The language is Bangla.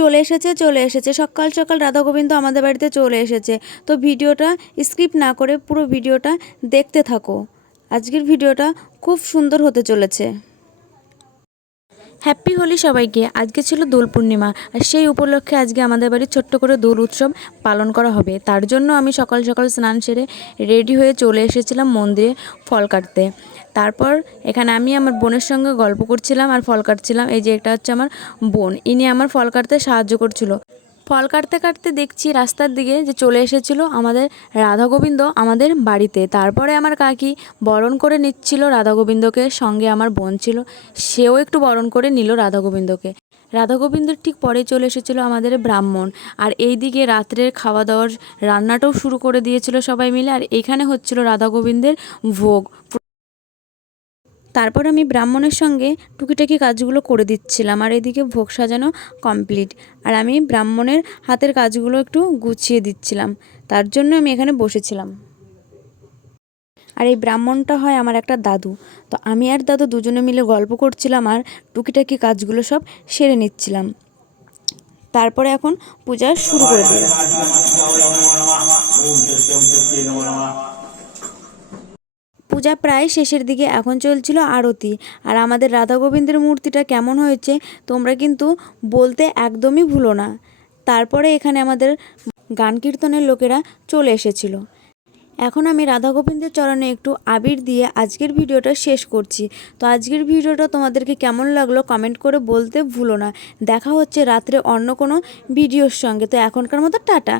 চলে এসেছে সকাল সকাল রাধা গোবিন্দ আমাদের বাড়িতে চলে এসেছে। তো ভিডিওটা স্কিপ না করে পুরো ভিডিওটা দেখতে থাকো। আজকের ভিডিওটা খুব সুন্দর হতে চলেছে। হ্যাপি হোলি সবাইকে। আজকে ছিল দোল পূর্ণিমা, আর সেই উপলক্ষে আজকে আমাদের বাড়ির ছোট্ট করে দোল উৎসব পালন করা হবে। তার জন্য আমি সকাল সকাল স্নান সেরে রেডি হয়ে চলে এসেছিলাম মন্দিরে ফল কাটতে। তারপর এখানে আমি আমার বোনের সঙ্গে গল্প করছিলাম আর ফল কাটছিলাম। এই যে এটা হচ্ছে আমার বোন, ইনি আমার ফল কাটতে সাহায্য করছিল। ফল কাটতে কাটতে দেখছি রাস্তার দিকে যে চলে এসেছিল আমাদের রাধা গোবিন্দ আমাদের বাড়িতে। তারপরে আমার কাকি বরণ করে নিচ্ছিল রাধা গোবিন্দকে, সঙ্গে আমার বোন ছিল, সেও একটু বরণ করে নিল রাধা গোবিন্দকে। রাধা গোবিন্দর ঠিক পরে চলে এসেছিলো আমাদের ব্রাহ্মণ, আর এই দিকে রাত্রের খাওয়া দাওয়ার রান্নাটাও শুরু করে দিয়েছিল সবাই মিলে। আর এখানে হচ্ছিল রাধা গোবিন্দের ভোগ। তারপর আমি ব্রাহ্মণের সঙ্গে টুকিটাকি কাজগুলো করে দিচ্ছিলাম, আর এদিকে ভোগ সাজানো কমপ্লিট, আর আমি ব্রাহ্মণের হাতের কাজগুলো একটু গুছিয়ে দিচ্ছিলাম। তার জন্য আমি এখানে বসেছিলাম। আর এই ব্রাহ্মণটা হয় আমার একটা দাদু। তো আমি আর দাদু দুজনে মিলে গল্প করছিলাম আর টুকিটাকি কাজগুলো সব সেরে নিচ্ছিলাম। তারপরে এখন পূজা শুরু করে দিল। পূজা প্রায় শেষের দিকে, এখন চলছিল আরতি। আর আমাদের রাধা গোবিন্দের মূর্তিটা কেমন হয়েছে তোমরা কিন্তু বলতে একদমই ভুলো না। তারপরে এখানে আমাদের গান কীর্তনের লোকেরা চলে এসেছিল। এখন আমি রাধা গোবিন্দের চরণে একটু আবির দিয়ে আজকের ভিডিওটা শেষ করছি। তো আজকের ভিডিওটা তোমাদেরকে কেমন লাগলো কমেন্ট করে বলতে ভুলো না। দেখা হচ্ছে রাত্রে অন্য কোনো ভিডিওর সঙ্গে। তো এখনকার মতো টাটা।